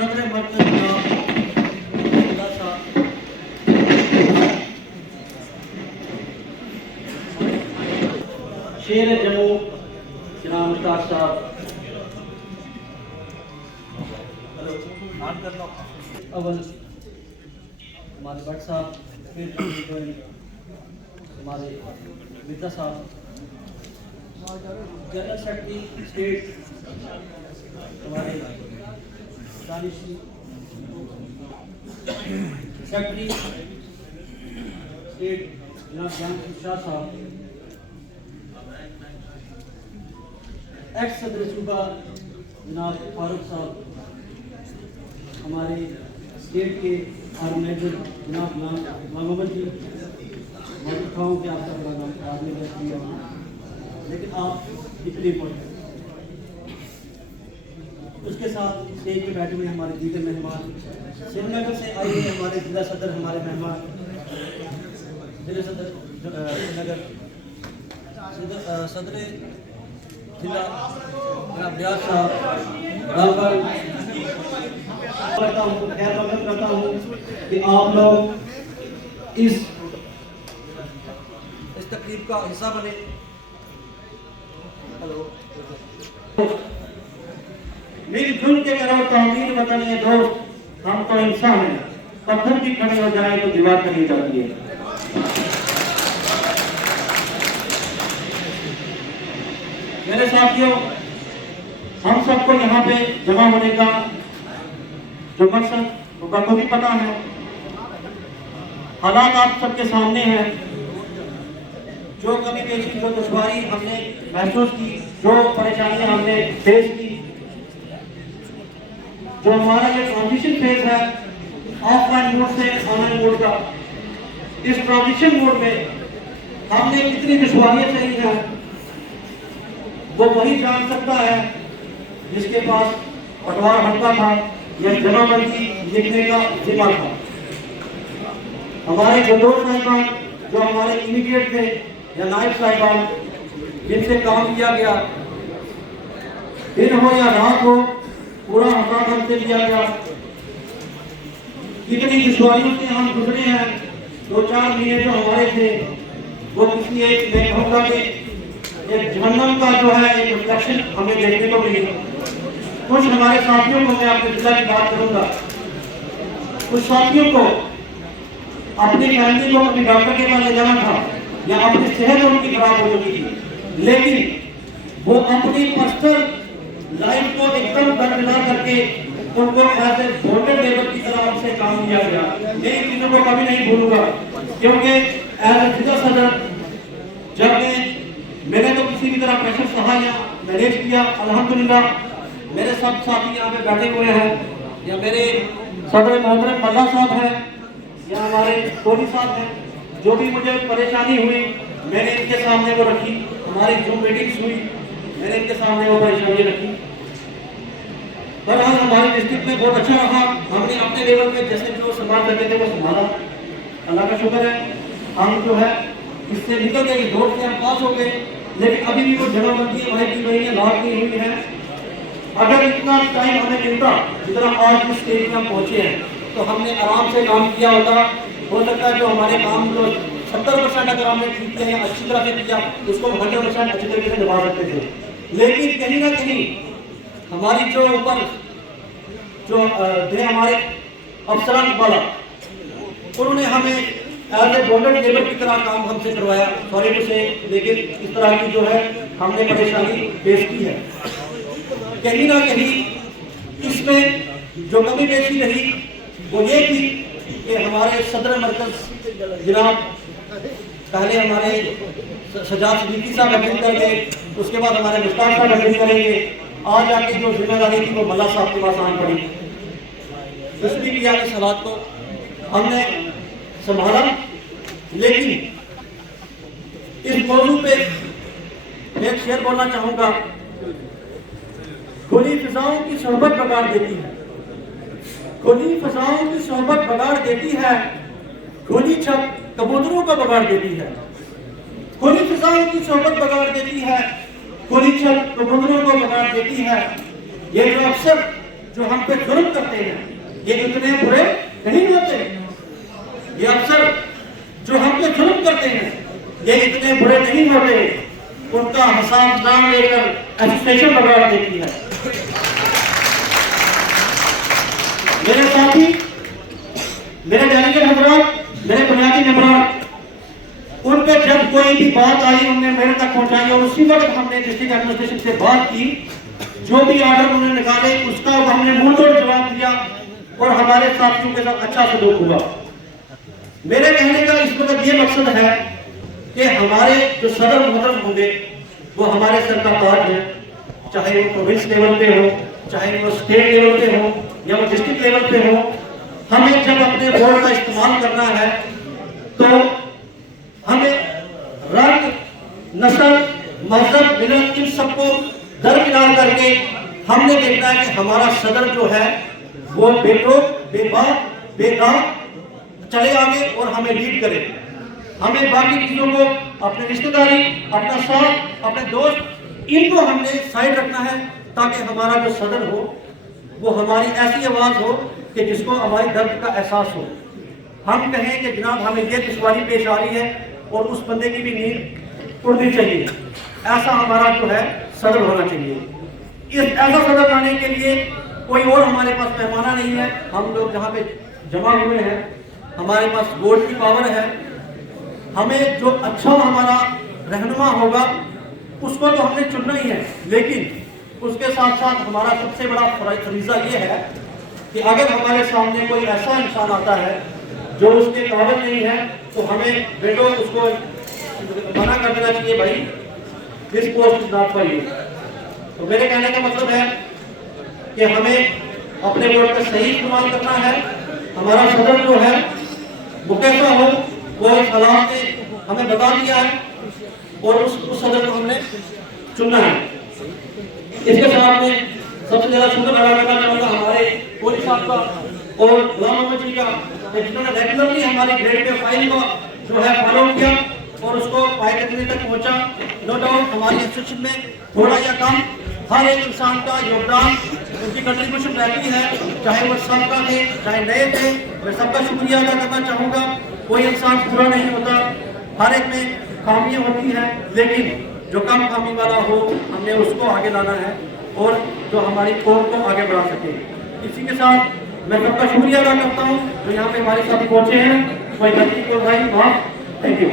सदर मरकज शेर जम्मू जनाब मुश्ताक साहब, अव्वल हमारे भट्ट साहब, फिर हमारे मिर्जा साहब, जनरल सेक्रेटरी स्टेट हमारे दानिश सेक्रेटरी स्टेट जनाब जानकी शाह साहब, एक्स सदर सूबा जनाब फारूक साहब, हमारे स्टेट के ऑर्गेनाइजर जनाब मोहम्मद जी, मैं दिखाऊँ कि आपका बड़ा नाम आदमी किया, लेकिन आप इतने इम्पोर्टेंट। उसके साथ स्टेज पे बैठे हुए हमारे दीगर मेहमान, श्रीनगर से आए हुए हमारे जिला सदर, हमारे मेहमान जिला सदर श्रीनगर, सदर जिला जनाब रियाज साहब, करता हूँ, खैर मकदम करता हूँ कि आप लोग इस तकरीब का हिस्सा बने। हेलो, मेरी धुन के करो तहमीर वतन ये दोस्त, हम तो इंसान हैं, पत्थर भी खड़े हो जाए तो दीवार करी जाती है। मेरे साथियों, हम सबको यहाँ पे जमा होने का जो मकसद को भी पता है, हालात आप सबके सामने हैं, जो कमी पेशी, जो दुश्वारी हमने महसूस की, जो परेशानियां हमने फेस की, जो हमारा ये ट्रांजिशन फेज है ऑफलाइन मोड से ऑनलाइन मोड का, इस ट्रांजिशन मोड में हमने कितनी दुश्वारियां सही हैं वो वही जान सकता है जिसके पास पटवार हल्का था या जमाबंदी लिखने का जिम्मा था। हमारे गंदोर साहिबान जो हमारे इमीडिएट थे या नायब साहिबान जिनसे काम किया गया, दिन हो या रात हो, पूरा हल्का से लिया गया। कितनी दुश्वारियों से हम गुजरे हैं। 2-4 महीने जो हमारे थे वो किसी एक बेखौफा के एक जहन्नम का जो है एक रिफ्लेक्शन हमें देखने को मिली। कुछ हमारे साथियों को मैं अपने जिला की बात करूंगा, कुछ साथियों को अपनी फैमिली को अपने डॉक्टर के पास ले जाना था या अपनी सेहत उनकी खराब हो चुकी थी, लेकिन वो अपनी पर्सनल लाइफ को एकदम दरकिनार करके उनको ऐसे वोटर लेबर की तरह उनसे काम किया गया। मैं इन चीजों को कभी नहीं भूलूंगा, क्योंकि एज जिला सदर जब मैंने तो किसी भी तरह प्रेशर सहा या मैनेज किया, अल्हम्दुलिल्लाह मेरे सब साथी यहाँ पे बैठे हुए हैं, या मेरे सदर मोहतरम मल्ला साहब हैं या हमारे कोहली साहब हैं, जो भी मुझे परेशानी हुई मैंने इनके सामने वो रखी। हमारी जो मीटिंग्स हुई मैंने इनके सामने वो परेशानी रखी। बहरहाल हमारे डिस्ट्रिक्ट में बहुत अच्छा रहा, हमने अपने लेवल पे जैसे जो संभाल सकते थे वो संभाला, अल्लाह का शुक्र है। हम जो है इससे निकल गए, दौड़ से हम पास हो गए, लेकिन अभी भी वो जमाबंदी वही की वही है, लाभ नहीं हुई है। अगर इतना टाइम हमें मिलता जितना आज इस स्टेज में हम पहुंचे हैं तो हमने आराम से काम किया होता। हो सकता है जो हमारे काम जो 70% अगर हमने ठीक किया या अच्छी तरह से किया उसको 100% अच्छी तरीके से निभा सकते थे, लेकिन कहीं ना कहीं हमारी जो ऊपर जो थे हमारे अफसरान वाला, उन्होंने हमें एज ए बॉन्डेड लेबर की तरह काम हमसे करवाया, सॉरी टू से, लेकिन इस तरह की जो है हमने परेशानी फेस की है। कहीं ना कहीं इसमें जो कमी पेशी रही वो ये थी कि हमारे सदर मरकज जनाब पहले हमारे सजाद सिद्दीकी साहब अटेंड कर गए, उसके बाद हमारे मुश्ताक साहब अटेंड करेंगे, आज जाके जो जिम्मेदारी थी वो मल्ला साहब के पास आनी पड़ी। इसलिए भी इस हालात को हमने संभाला, लेकिन इस मौजू पे एक शेर बोलना चाहूंगा। खुली फिजाओं की सोहबत बगाड़ देती है, खुली फिजाओं की सोहबत बगाड़ देती है, खुली छत कबूतरों को बगाड़ देती है, खुली फिजाओं की सोहबत बगाड़ देती है, खुली छत कबूतरों को बगाड़ देती है। ये जो अफसर जो हम पे जुर्म करते हैं ये इतने बुरे नहीं होते। ये अफसर जो हम पे जुर्म करते हैं ये इतने बुरे नहीं होते। उनका हिसाब नाम लेकर एसोसिएशन बगाड़ देती है। मेरे साथी, मेरे डेलीगेट हजरात, मेरे बुनियादी मेंबरान, उन पे जब कोई भी बात आई उन्होंने मेरे तक पहुंचाई और उसी वक्त हमने डिस्ट्रिक्ट एडमिनिस्ट्रेशन से बात की। जो भी ऑर्डर उन्होंने निकाले उसका हमने मुंह तोड़ जवाब दिया और हमारे साथियों के साथ अच्छा सलूक हुआ। मेरे कहने का इस वक्त ये मकसद है कि हमारे जो सदर मोहतरम होंगे वो हमारे सर का ताज है, चाहे वो प्रोविंस लेवल पे हो, चाहे वो स्टेट लेवल पे हो या वो डिस्ट्रिक्ट लेवल पे हो। हमें जब अपने बोर्ड का इस्तेमाल करना है तो हमें रंग, नस्ल, मजहब, मिलत इन सबको दरकिनार करके हमने देखना है कि हमारा सदर जो है वो बेटोक, बेबाक, बेदाग चले आगे और हमें लीड करे। हमें बाकी चीजों को, अपने रिश्तेदारी, अपना साथ, अपने दोस्त, इनको हमने साइड रखना है ताकि हमारा जो सदर हो वो हमारी ऐसी आवाज हो कि जिसको हमारी दर्द का एहसास हो। हम कहें कि जनाब हमें ये दुश्वारी पेश आ रही है और उस बंदे की भी नींद उड़नी चाहिए। ऐसा हमारा जो है सदर होना चाहिए। इस ऐसा सदर लाने के लिए कोई और हमारे पास पैमाना नहीं है। हम लोग जहाँ पे जमा हुए हैं हमारे पास वोट की पावर है। हमें जो अच्छा हमारा रहनुमा होगा उसको तो हमने चुनना ही है, लेकिन उसके साथ साथ हमारा सबसे बड़ा फरीजा ये है कि अगर हमारे सामने कोई ऐसा इंसान आता है जो उसके काबिल नहीं है तो हमें बेटो उसको मना कर देना चाहिए, भाई this post is not for you. तो मेरे कहने का मतलब है कि हमें अपने वोट का सही इस्तेमाल करना है। हमारा सदर जो है वो कैसा हो वो इस हालात ने हमें बता दिया है और उस सदर को हमने चुनना है। इसके साथ में सबसे ज्यादा शुक्र अदा करना चाहूंगा हमारे पुलिस साहब का और गुलाम मोहम्मद जी का, जिन्होंने रेगुलरली हमारी ग्रेड पे फाइल को जो है फॉलो किया और उसको फाइल करने तक पहुंचा। नो डाउट हमारी एसोसिएशन में थोड़ा या कम हर एक इंसान का योगदान, उनकी कंट्रीब्यूशन रहती है, चाहे वो सबका थे चाहे नए थे। मैं सबका शुक्रिया अदा करना चाहूँगा। कोई इंसान पूरा नहीं होता, हर एक में खामियाँ होती हैं, लेकिन जो कम खामी वाला हो हमने उसको आगे लाना है और जो हमारी कौम को आगे बढ़ा सके। इसी के साथ मैं सबका शुक्रिया अदा करता हूँ जो यहाँ पे हमारे साथ पहुँचे हैं। कोई गलती को भाई माफ। Thank you.